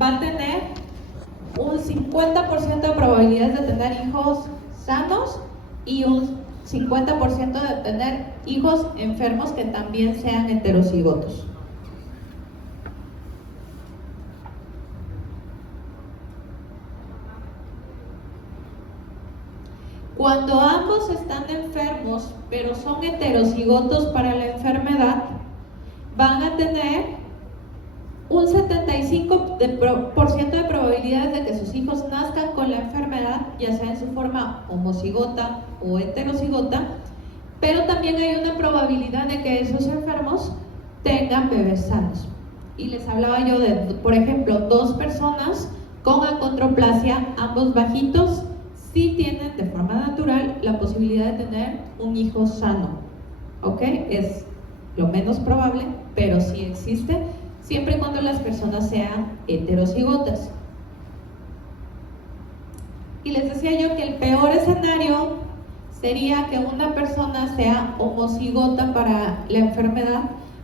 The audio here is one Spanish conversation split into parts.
va a tener un 50% de probabilidades de tener hijos sanos y un 50% de tener hijos enfermos que también sean heterocigotos. Cuando ambos están enfermos, pero son heterocigotos para la enfermedad, van a tener un 75% de probabilidades de que sus hijos nazcan con la enfermedad, ya sea en su forma homocigota o heterocigota, pero también hay una probabilidad de que esos enfermos tengan bebés sanos. Y les hablaba yo de, por ejemplo, 2 personas con acondroplasia, ambos bajitos, sí tienen de forma natural la posibilidad de tener un hijo sano, ¿ok? Es lo menos probable, pero sí existe, siempre y cuando las personas sean heterocigotas. Y les decía yo que el peor escenario sería que una persona sea homocigota para la enfermedad,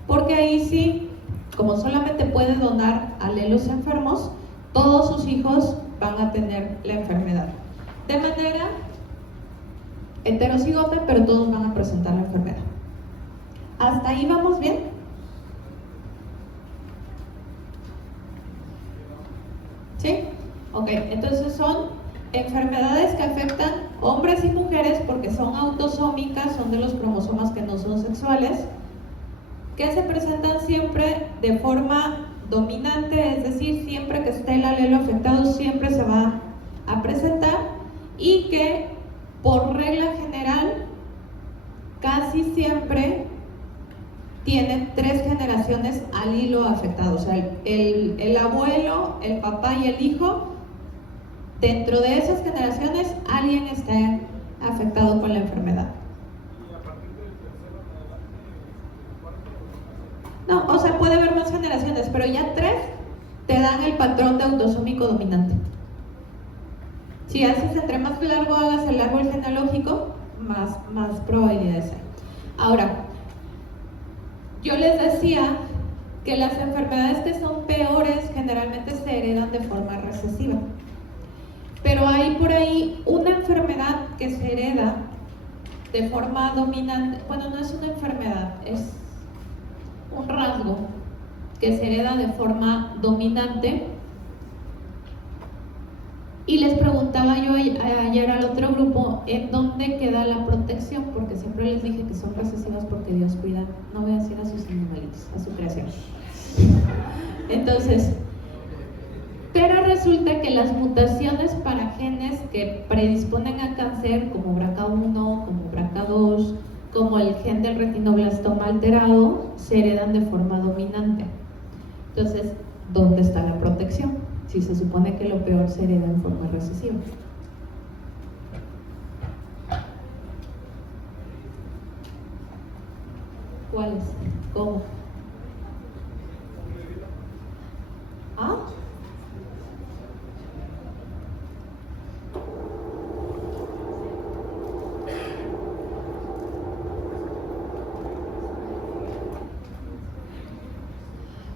porque ahí sí, como solamente puede donar alelos enfermos, todos sus hijos van a tener la enfermedad. De manera heterocigota, pero todos van a presentar la enfermedad. ¿Hasta ahí vamos bien? ¿Sí? Ok, entonces son enfermedades que afectan hombres y mujeres porque son autosómicas, son de los cromosomas que no son sexuales, que se presentan siempre de forma dominante, es decir, siempre que esté el alelo afectado siempre se va a presentar, y que por regla general casi siempre tienen 3 generaciones al hilo afectado, o sea, el abuelo, el papá y el hijo, dentro de esas generaciones alguien está afectado con la enfermedad. No, o sea, puede haber más generaciones, pero ya 3 te dan el patrón de autosómico dominante. Si haces, entre más largo hagas el árbol genealógico, más probabilidades hay. Ahora, yo les decía que las enfermedades que son peores generalmente se heredan de forma recesiva. Pero hay por ahí una enfermedad que se hereda de forma dominante. Bueno, no es una enfermedad, es un rasgo que se hereda de forma dominante. Y les preguntaba yo ayer al otro grupo, ¿en dónde queda la protección? Porque siempre les dije que son recesivas porque Dios cuida, no voy a decir a sus animalitos, a su creación. Entonces, pero resulta que las mutaciones para genes que predisponen a cáncer, como BRCA1, como BRCA2, como el gen del retinoblastoma alterado, se heredan de forma dominante. Entonces, ¿dónde está la protección? Si se supone que lo peor se hereda en forma recesiva. ¿Cuáles? ¿Cómo? ¿Ah?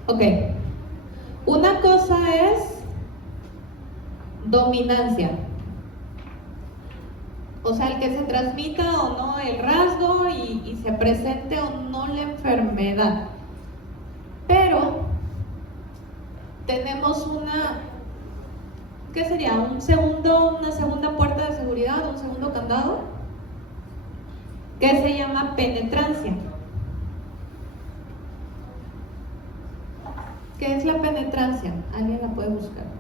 Ok. Una cosa es dominancia, o sea, el que se transmita o no el rasgo y se presente o no la enfermedad. Pero tenemos ¿qué sería? Una segunda puerta de seguridad, un segundo candado, que se llama penetrancia. ¿Qué es la penetrancia? ¿Alguien la puede buscar?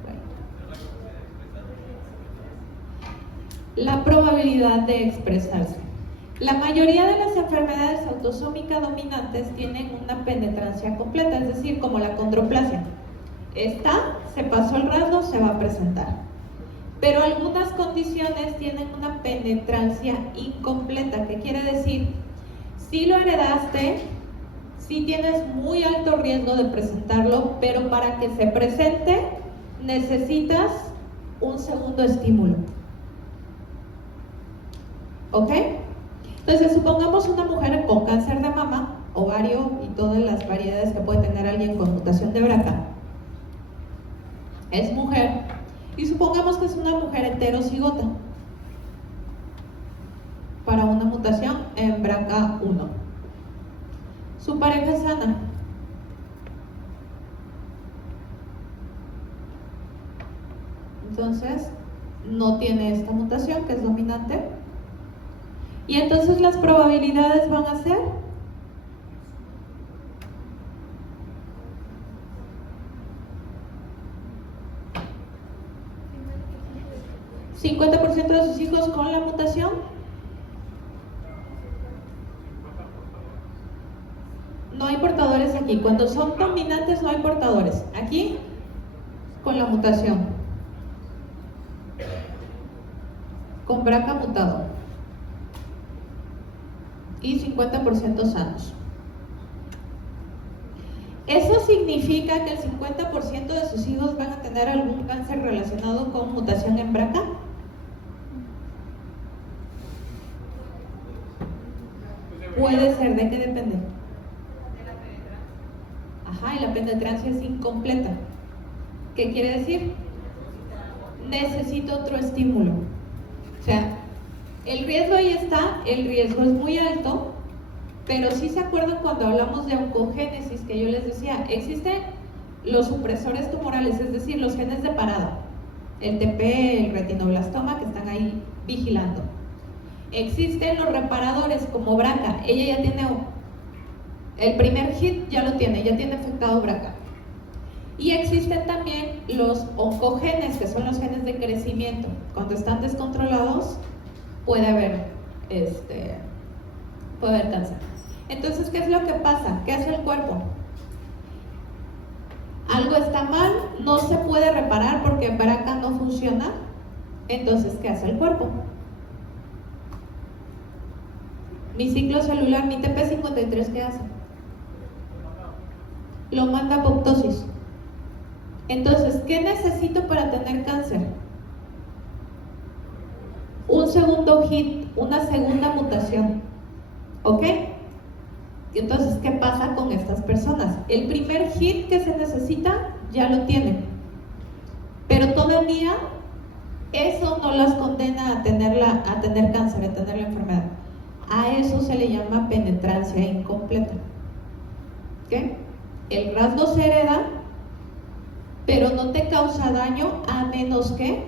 La probabilidad de expresarse. La mayoría de las enfermedades autosómicas dominantes tienen una penetrancia completa, es decir, como la acondroplasia. Se pasó el rasgo, se va a presentar. Pero algunas condiciones tienen una penetrancia incompleta, que quiere decir, si lo heredaste, sí tienes muy alto riesgo de presentarlo, pero para que se presente necesitas un segundo estímulo. ¿Ok? Entonces, supongamos una mujer con cáncer de mama, ovario y todas las variedades que puede tener alguien con mutación de BRCA. es mujer, y supongamos que es una mujer heterocigota para una mutación en BRCA1. Su pareja es sana. Entonces, no tiene esta mutación que es dominante. Y entonces las probabilidades van a ser 50% de sus hijos con la mutación. No hay portadores aquí. Cuando son dominantes no hay portadores. Aquí, con la mutación. Con BRCA mutado. Y 50% sanos. ¿Eso significa que el 50% de sus hijos van a tener algún cáncer relacionado con mutación en BRCA? Puede ser. ¿De qué depende? Ajá, y la penetrancia es incompleta. ¿Qué quiere decir? Necesito otro estímulo. O sea, el riesgo ahí está, el riesgo es muy alto, pero sí se acuerdan cuando hablamos de oncogénesis, que yo les decía, existen los supresores tumorales, es decir, los genes de parada, el TP, el retinoblastoma, que están ahí vigilando. Existen los reparadores como BRCA, ella ya tiene el primer hit, ya lo tiene, ya tiene afectado BRCA. Y existen también los oncogenes, que son los genes de crecimiento. Cuando están descontrolados, puede haber cáncer. Entonces, ¿qué es lo que pasa? ¿Qué hace el cuerpo? Algo está mal, no se puede reparar porque BRCA no funciona. Entonces, ¿qué hace el cuerpo? Mi ciclo celular, mi TP53, ¿qué hace? Lo manda a apoptosis. Entonces, ¿qué necesito para tener cáncer? Un segundo hit, una segunda mutación. ¿Ok? Entonces, ¿qué pasa con estas personas? El primer hit que se necesita, ya lo tienen. Pero todavía eso no las condena a tener cáncer, a tener la enfermedad. A eso se le llama penetrancia incompleta. ¿Ok? El rasgo se hereda, pero no te causa daño a menos que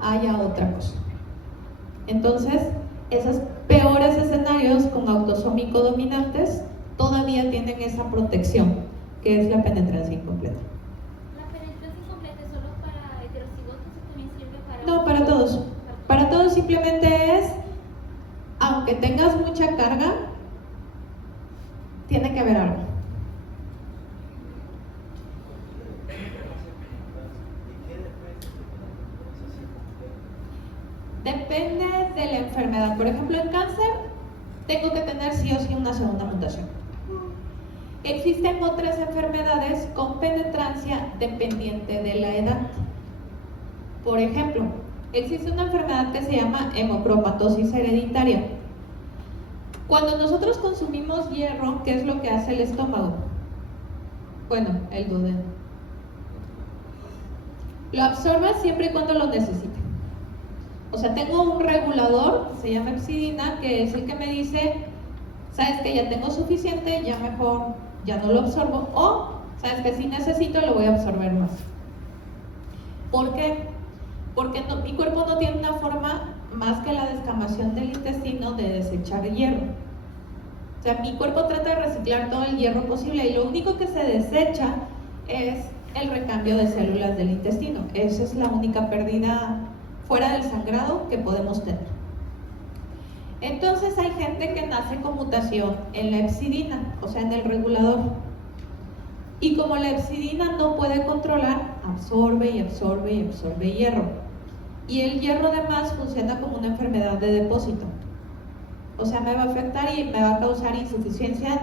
haya otra cosa. Entonces, esos peores escenarios con autosómico dominantes todavía tienen esa protección, que es la penetrancia incompleta. ¿La penetrancia incompleta es solo para heterocigotos o también sirve para...? No, para todos. Para todos simplemente es, aunque tengas mucha carga, tiene que haber algo. Depende de la enfermedad. Por ejemplo, en cáncer, tengo que tener sí o sí una segunda mutación. Existen otras enfermedades con penetrancia dependiente de la edad. Por ejemplo, existe una enfermedad que se llama hemocromatosis hereditaria. Cuando nosotros consumimos hierro, ¿qué es lo que hace el estómago? Bueno, el duodeno. Lo absorbe siempre y cuando lo necesite. O sea, tengo un regulador, se llama hepcidina, que es el que me dice, sabes que ya tengo suficiente, ya mejor, ya no lo absorbo, o sabes que si necesito lo voy a absorber más. ¿Por qué? Porque mi cuerpo no tiene una forma más que la descamación del intestino de desechar hierro. O sea, mi cuerpo trata de reciclar todo el hierro posible y lo único que se desecha es el recambio de células del intestino. Esa es la única pérdida fuera del sangrado que podemos tener. Entonces hay gente que nace con mutación en la hepcidina, o sea, en el regulador. Y como la hepcidina no puede controlar, absorbe y absorbe y absorbe hierro. Y el hierro además funciona como una enfermedad de depósito. O sea, me va a afectar y me va a causar insuficiencia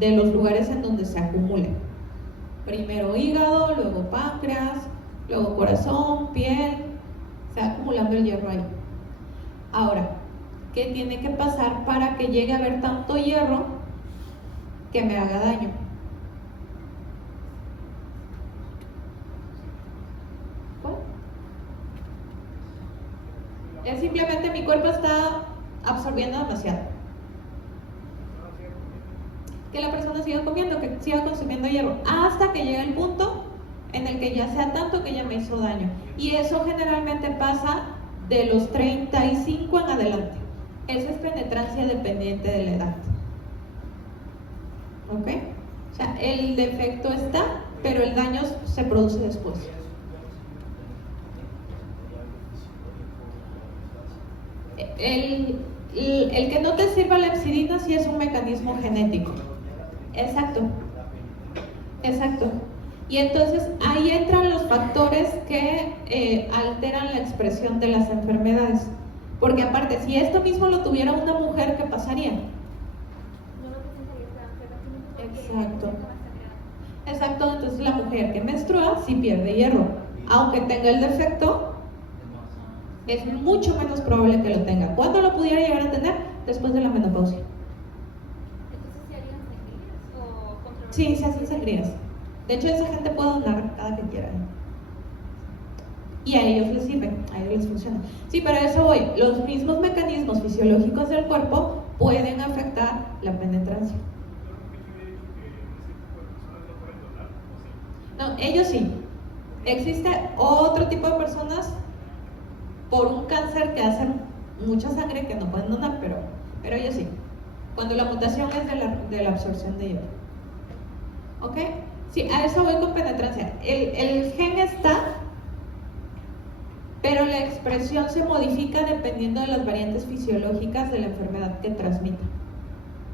de los lugares en donde se acumule. Primero hígado, luego páncreas, luego corazón, piel. Se va acumulando el hierro ahí. Ahora, ¿qué tiene que pasar para que llegue a haber tanto hierro que me haga daño? Es simplemente mi cuerpo está absorbiendo demasiado. Que la persona siga comiendo, que siga consumiendo hierro, hasta que llegue el punto en el que ya sea tanto que ya me hizo daño. Y eso generalmente pasa de los 35 en adelante. Esa es penetrancia dependiente de la edad. ¿Ok? O sea, el defecto está, pero el daño se produce después. El que no te sirva la epsidina sí es un mecanismo genético. Exacto. Exacto. Y entonces ahí entran los factores que alteran la expresión de las enfermedades. Porque aparte, si esto mismo lo tuviera una mujer, ¿qué pasaría? Exacto. Exacto, entonces la mujer que menstrua sí pierde hierro. Aunque tenga el defecto, es mucho menos probable que lo tenga. ¿Cuándo lo pudiera llegar a tener? Después de la menopausia. ¿Entonces se harían sangrías o controversias? Sí, se hacen sangrías. De hecho, esa gente puede donar cada que quiera. Y a ellos les sirve, a ellos les funciona. Sí, pero a eso voy. Los mismos mecanismos fisiológicos del cuerpo pueden afectar la penetrancia. No, ellos sí. Existe otro tipo de personas por un cáncer que hacen mucha sangre que no pueden donar, pero ellos sí. Cuando la mutación es de la absorción de hierro. ¿Ok? Sí, a eso voy con penetrancia. El gen está, pero la expresión se modifica dependiendo de las variantes fisiológicas de la enfermedad que transmite.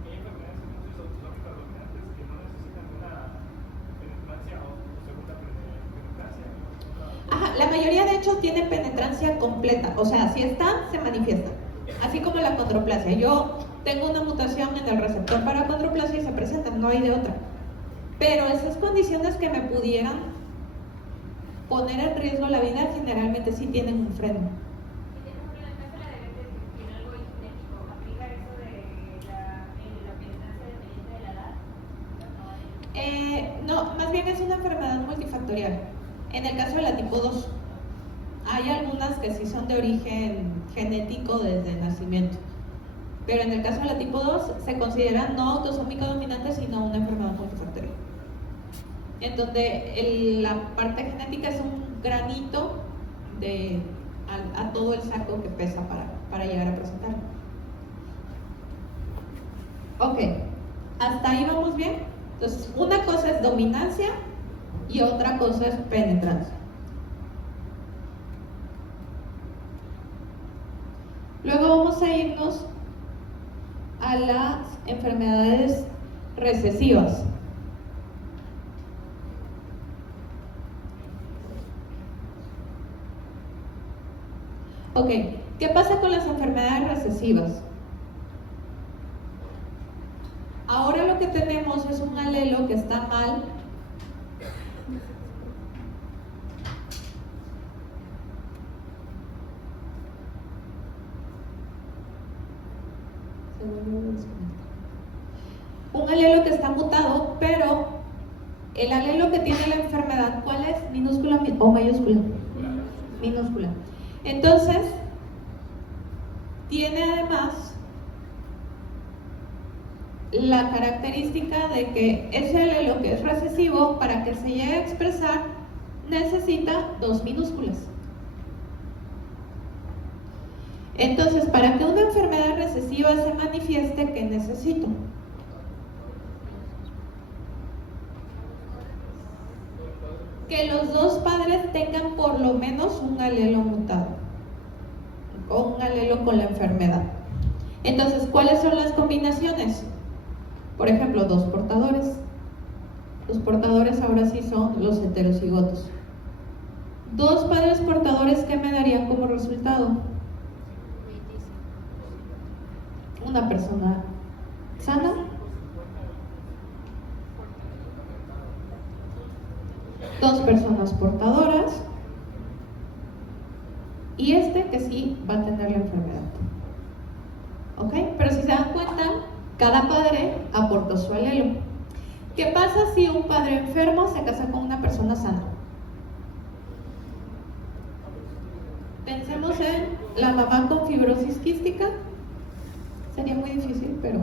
Hay enfermedades autosómicas dominantes que no necesitan una penetrancia o segunda penetrancia. Ajá, la mayoría de hecho tiene penetrancia completa, o sea, si está, se manifiesta. Así como la acondroplasia. Yo tengo una mutación en el receptor para acondroplasia y se presenta, no hay de otra. Pero esas condiciones que me pudieran poner en riesgo la vida generalmente sí tienen un freno. Y por ejemplo, en el caso de la diabetes que tiene algo genético, ¿aplica eso de la penetrancia dependiente de la edad? No, más bien es una enfermedad multifactorial. En el caso de la tipo 2, hay algunas que sí son de origen genético desde el nacimiento. Pero en el caso de la tipo 2 se considera no autosómica dominante, sino una enfermedad multifactorial. En donde la parte genética es un granito a todo el saco que pesa para llegar a presentar. Ok, hasta ahí vamos bien. Entonces, una cosa es dominancia y otra cosa es penetrancia. Luego vamos a irnos a las enfermedades recesivas. Ok, ¿qué pasa con las enfermedades recesivas? Ahora lo que tenemos es un alelo que está mal. Un alelo que está mutado, pero el alelo que tiene la enfermedad, ¿cuál es? ¿Minúscula o mayúscula? Minúscula. Entonces, tiene además la característica de que ese alelo que es recesivo, para que se llegue a expresar, necesita 2 minúsculas. Entonces, para que una enfermedad recesiva se manifieste, ¿qué necesito? Que los dos padres tengan por lo menos un alelo mutado o un alelo con la enfermedad. Entonces, ¿cuáles son las combinaciones? Por ejemplo, 2 portadores. Los portadores ahora sí son los heterocigotos. 2 padres portadores, ¿qué me darían como resultado? Una persona sana, dos personas portadoras y que sí va a tener la enfermedad. ¿Ok? Pero si se dan cuenta, cada padre aportó su alelo. ¿Qué pasa si un padre enfermo se casa con una persona sana? Pensemos en la mamá con fibrosis quística. Sería muy difícil, pero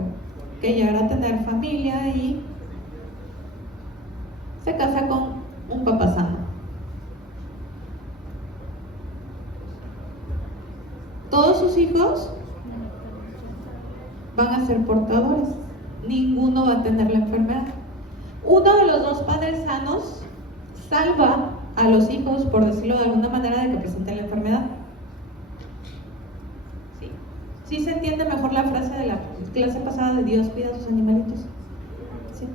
que llegara a tener familia y se casa con un papá sano. Todos sus hijos van a ser portadores. Ninguno va a tener la enfermedad. Uno de los dos padres sanos salva a los hijos, por decirlo de alguna manera, de que presenten la enfermedad. ¿Sí? ¿Sí se entiende mejor la frase de la clase pasada de Dios cuida a sus animalitos? ¿Sí?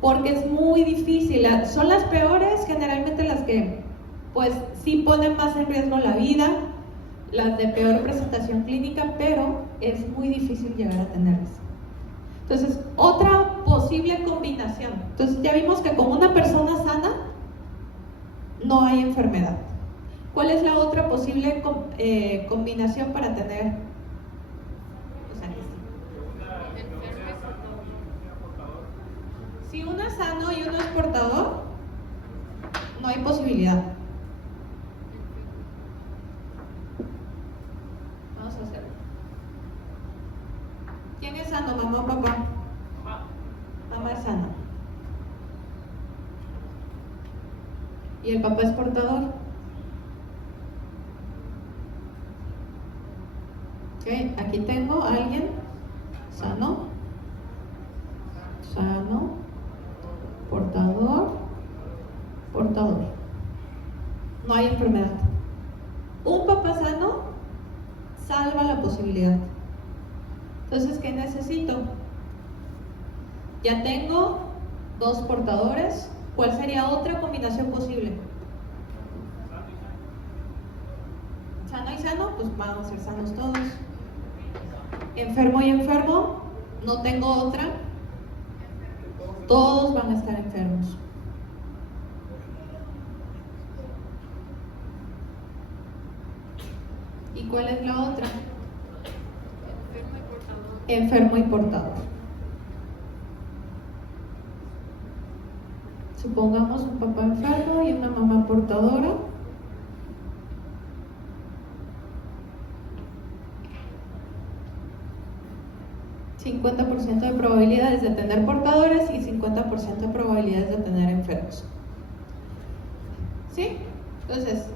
Porque es muy difícil. Son las peores, generalmente las que, pues, sí ponen más en riesgo la vida, las de peor presentación clínica, pero es muy difícil llegar a tenerlas. Entonces, otra posible combinación. Entonces, ya vimos que con una persona sana no hay enfermedad. ¿Cuál es la otra posible combinación para tener? O sea, si uno es sano y uno es portador, no hay posibilidad. Vamos a hacerlo. ¿Quién es sano, mamá o papá? Mamá es sana. ¿Y el papá es portador? Ok, aquí tengo a alguien sano, portador. No hay enfermedad. Un papá sano salva la posibilidad. Entonces, ¿qué necesito? Ya tengo dos portadores. ¿Cuál sería otra combinación posible? Sano y sano, pues vamos a ser sanos todos. Enfermo y enfermo, no tengo otra. Todos van a estar enfermos. ¿Y cuál es la otra? Enfermo y portador. Supongamos un papá enfermo y una mamá portadora. $50% de probabilidades de tener portadores y 50% de probabilidades de tener enfermos. ¿Sí? Entonces,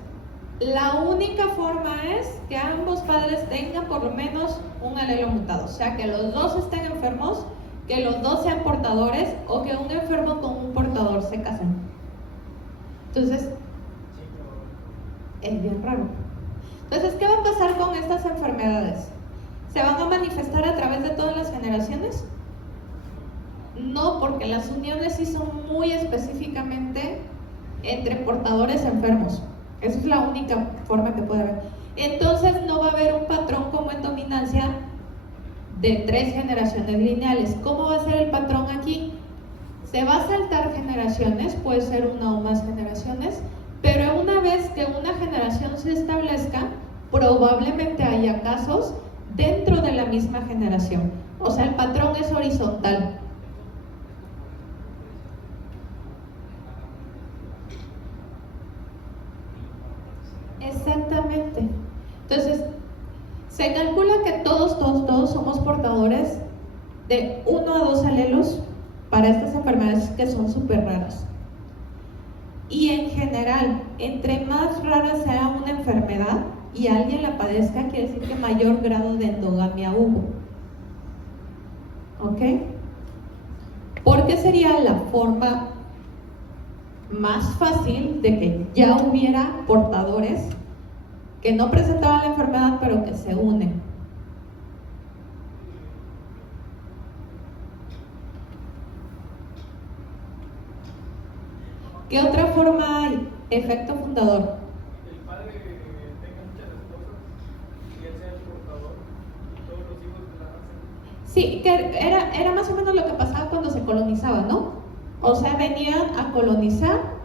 la única forma es que ambos padres tengan por lo menos un alelo mutado, o sea, que los dos estén enfermos, que los dos sean portadores o que un enfermo con un portador se casen. Entonces, es bien raro. Entonces, ¿qué va a pasar con estas enfermedades? ¿Se van a manifestar a través de todas las generaciones? No, porque las uniones sí son muy específicamente entre portadores enfermos. Esa es la única forma que puede haber. Entonces no va a haber un patrón como en dominancia de 3 generaciones lineales. ¿Cómo va a ser el patrón aquí? Se va a saltar generaciones, puede ser una o más generaciones, pero una vez que una generación se establezca, probablemente haya casos dentro de la misma generación. O sea, el patrón es horizontal. Exactamente. Entonces, se calcula que todos somos portadores de 1 a 2 alelos para estas enfermedades que son súper raras. Y en general, entre más rara sea una enfermedad y alguien la padezca, quiere decir que mayor grado de endogamia hubo. ¿Ok? Porque sería la forma más fácil de que ya hubiera portadores que no presentaban la enfermedad pero que se unen. ¿Qué otra forma hay? Efecto fundador. El padre tenga muchas esposas y él sea el portador y todos los hijos de la raza. Sí, que era más o menos lo que pasaba cuando se colonizaba, ¿no? O sea, venían a colonizar,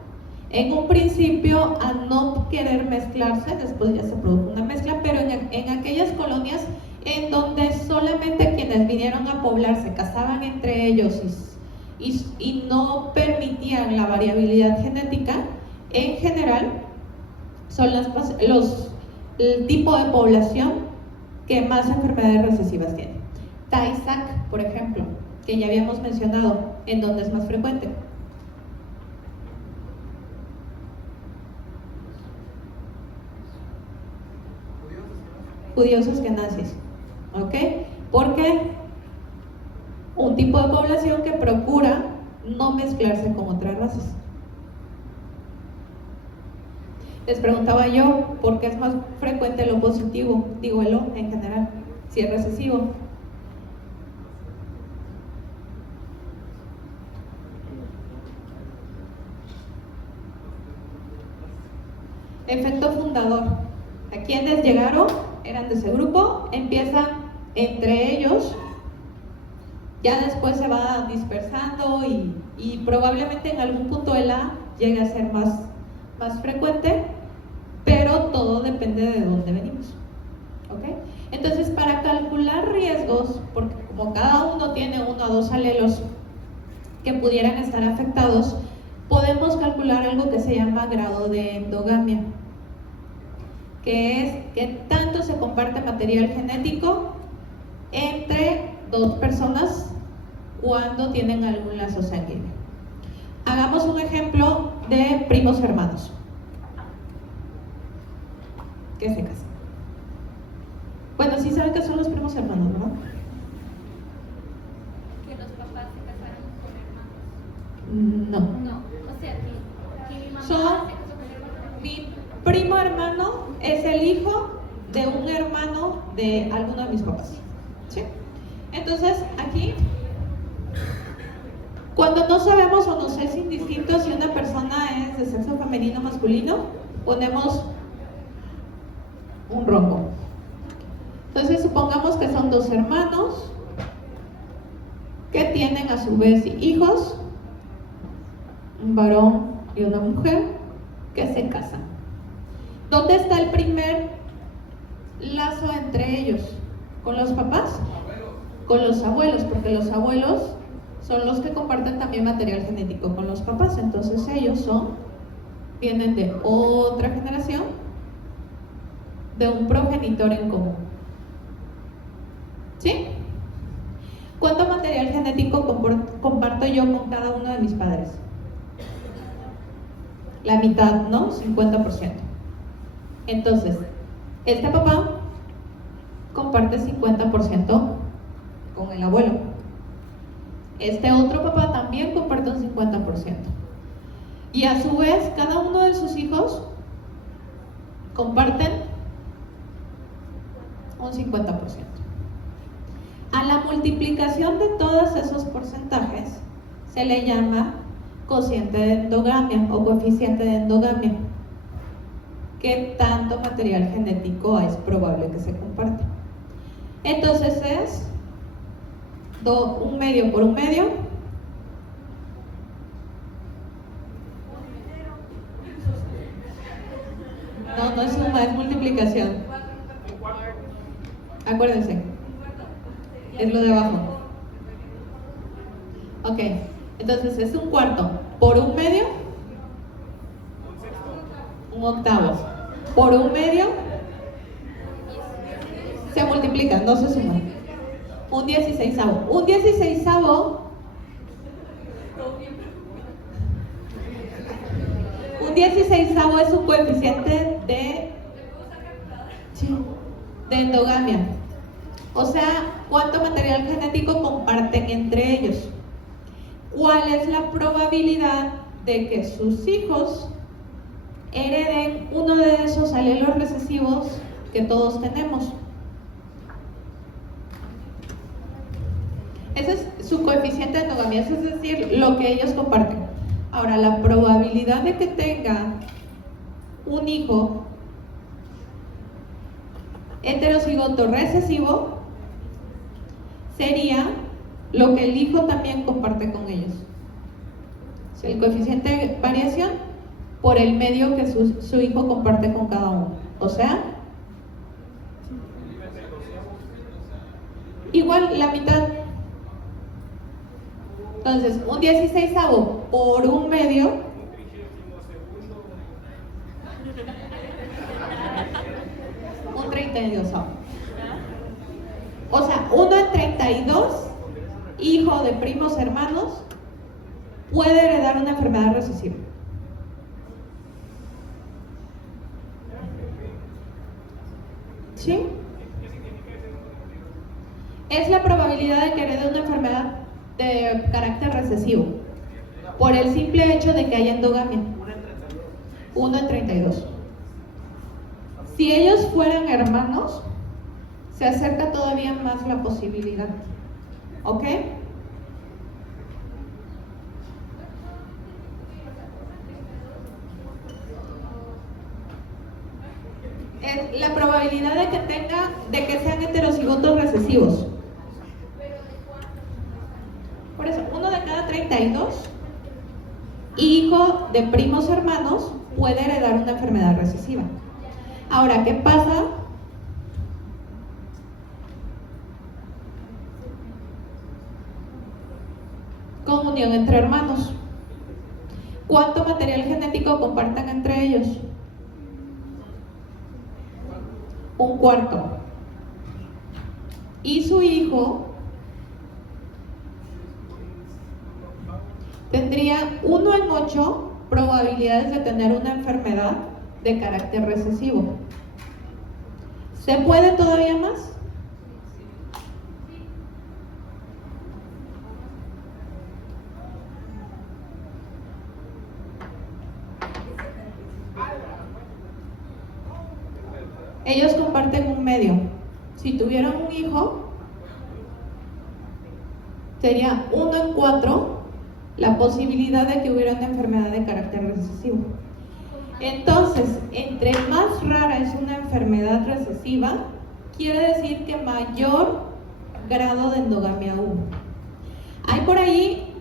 en un principio a no querer mezclarse, después ya se produjo una mezcla, pero en aquellas colonias en donde solamente quienes vinieron a poblar se casaban entre ellos y no permitían la variabilidad genética, en general son los el tipo de población que más enfermedades recesivas tiene. Tay-Sachs, por ejemplo, que ya habíamos mencionado, en donde es más frecuente. Judíos askenazis, ¿ok? Porque un tipo de población que procura no mezclarse con otras razas. Les preguntaba yo, ¿por qué es más frecuente lo positivo? Digo, el O en general, si es recesivo. Efecto fundador. ¿A quienes llegaron? Eran de ese grupo, empiezan entre ellos, ya después se va dispersando y probablemente en algún punto el A llegue a ser más frecuente, pero todo depende de dónde venimos. ¿Ok? Entonces, para calcular riesgos, porque como cada uno tiene 1 a 2 alelos que pudieran estar afectados, podemos calcular algo que se llama grado de endogamia, que es que tanto se comparte material genético entre dos personas cuando tienen algún lazo sanguíneo. Hagamos un ejemplo de primos hermanos que se casan. Bueno, sí saben que son los primos hermanos, ¿verdad? Que los papás se casaron con hermanos. No. No, o sea, que mi mamá Son- se casó con hermanos. Mi primo hermano es el hijo de un hermano de alguno de mis papás. ¿Sí? Entonces, aquí, cuando no sabemos o nos es indistinto si una persona es de sexo femenino o masculino, ponemos un rombo. Entonces, supongamos que son dos hermanos que tienen a su vez hijos, un varón y una mujer, que se casan. ¿Dónde está el primer lazo entre ellos? ¿Con los papás? Con los abuelos, porque los abuelos son los que comparten también material genético con los papás. Entonces ellos vienen de otra generación, de un progenitor en común. ¿Sí? ¿Cuánto material genético comparto yo con cada uno de mis padres? La mitad, ¿no? 50%. Entonces, este papá comparte 50% con el abuelo. Este otro papá también comparte un 50%. Y a su vez, cada uno de sus hijos comparten un 50%. A la multiplicación de todos esos porcentajes se le llama cociente de endogamia o coeficiente de endogamia. ¿Qué tanto material genético es probable que se comparte? Entonces es un medio por un medio. No es suma, es multiplicación. Acuérdense, es lo de abajo. Ok, entonces es un cuarto por un medio, un octavo. Por un medio se multiplica, no se suma. Un 16avo. Un 16avo. Un 16avo es un coeficiente de endogamia. O sea, ¿cuánto material genético comparten entre ellos? ¿Cuál es la probabilidad de que sus hijos hereden uno de esos alelos recesivos que todos tenemos? Ese es su coeficiente de endogamia, es decir, lo que ellos comparten. Ahora, la probabilidad de que tenga un hijo heterocigoto recesivo sería lo que el hijo también comparte con ellos. El coeficiente de variación por el medio que su hijo comparte con cada uno. O sea, igual la mitad. Entonces, un 16avo por un medio 32. O sea, 1 en 32, hijo de primos hermanos, puede heredar una enfermedad recesiva. ¿Sí? Es la probabilidad de que herede una enfermedad de carácter recesivo, por el simple hecho de que haya endogamia. 1 en 32. Si ellos fueran hermanos, se acerca todavía más la posibilidad. ¿Ok? Es la probabilidad de que sean heterocigotos recesivos. Por eso, 1 de cada 32, hijo de primos hermanos, puede heredar una enfermedad recesiva. Ahora, ¿qué pasa? Con unión entre hermanos. ¿Cuánto material genético comparten entre ellos? 1/4. Y su hijo tendría 1 en 8 probabilidades de tener una enfermedad de carácter recesivo. ¿Se puede todavía más? Ellos comparten un medio. Si tuvieran un hijo, sería 1 en 4 la posibilidad de que hubiera una enfermedad de carácter recesivo. Entonces, entre más rara es una enfermedad recesiva, quiere decir que mayor grado de endogamia hubo. Hay por ahí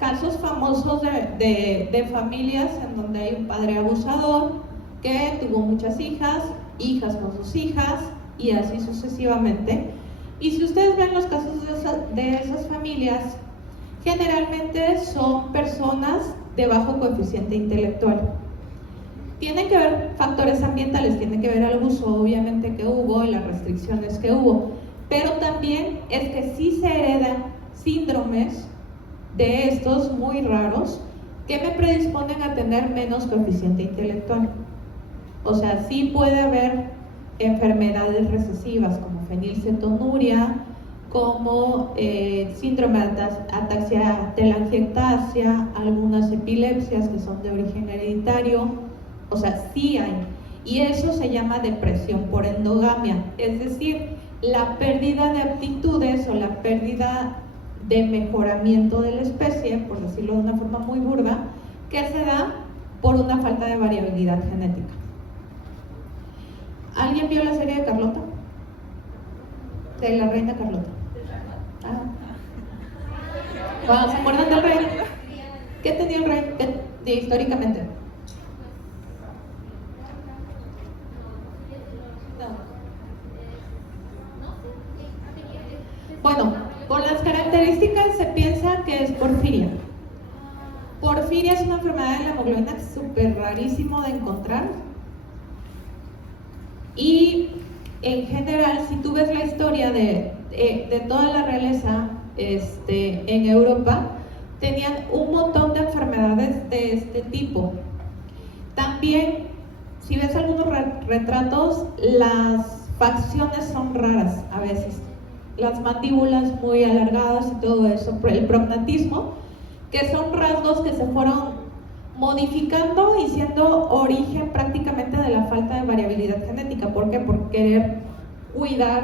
casos famosos de familias en donde hay un padre abusador que tuvo muchas hijas con sus hijas y así sucesivamente. Y si ustedes ven los casos de esas familias, generalmente son personas de bajo coeficiente intelectual. Tienen que ver factores ambientales, tienen que ver el abuso obviamente que hubo y las restricciones que hubo, pero también es que sí se heredan síndromes de estos muy raros que me predisponen a tener menos coeficiente intelectual. O sea, sí puede haber enfermedades recesivas como fenilcetonuria, como síndrome de ataxia telangiectasia, algunas epilepsias que son de origen hereditario. O sea, sí hay. Y eso se llama depresión por endogamia, es decir, la pérdida de aptitudes o la pérdida de mejoramiento de la especie, por decirlo de una forma muy burda, que se da por una falta de variabilidad genética. ¿Alguien vio la serie de Carlota? De la reina Carlota. Wow, ¿se acuerdan del rey? ¿Qué tenía el rey históricamente? Bueno, por las características se piensa que es porfiria. Porfiria es una enfermedad de la hemoglobina súper rarísimo de encontrar. Y en general, si tú ves la historia de toda la realeza en Europa, tenían un montón de enfermedades de este tipo. También, si ves algunos retratos, las facciones son raras a veces. Las mandíbulas muy alargadas y todo eso, el prognatismo, que son rasgos que se fueron modificando y siendo origen prácticamente de la falta de variabilidad genética. ¿Por qué? Por querer cuidar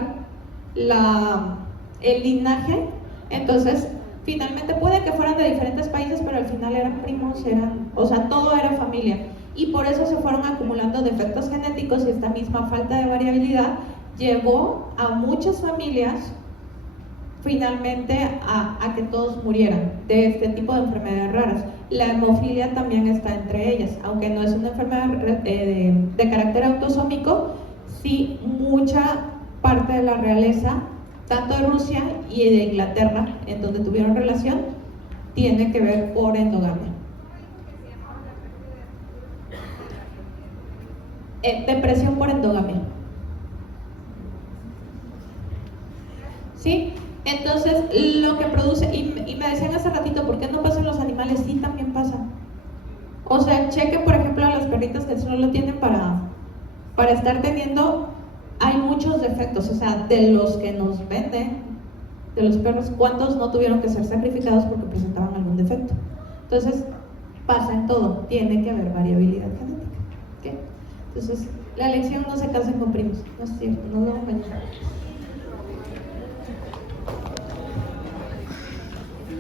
el linaje. Entonces, finalmente puede que fueran de diferentes países, pero al final eran primos, o sea, todo era familia. Y por eso se fueron acumulando defectos genéticos y esta misma falta de variabilidad llevó a muchas familias finalmente a que todos murieran de este tipo de enfermedades raras. La hemofilia también está entre ellas, aunque no es una enfermedad de carácter autosómico, sí mucha parte de la realeza, tanto de Rusia y de Inglaterra, en donde tuvieron relación, tiene que ver por endogamia. Depresión por endogamia. ¿sí? Entonces, lo que produce, y me decían hace ratito, ¿por qué no pasa en los animales? Sí, también pasa. O sea, cheque, por ejemplo, a las perritas que solo lo tienen para estar teniendo, hay muchos defectos, o sea, de los que nos venden, de los perros, ¿cuántos no tuvieron que ser sacrificados porque presentaban algún defecto? Entonces, pasa en todo, tiene que haber variabilidad genética. ¿Okay? Entonces, la lección: no se casen con primos, no es cierto, no lo vamos a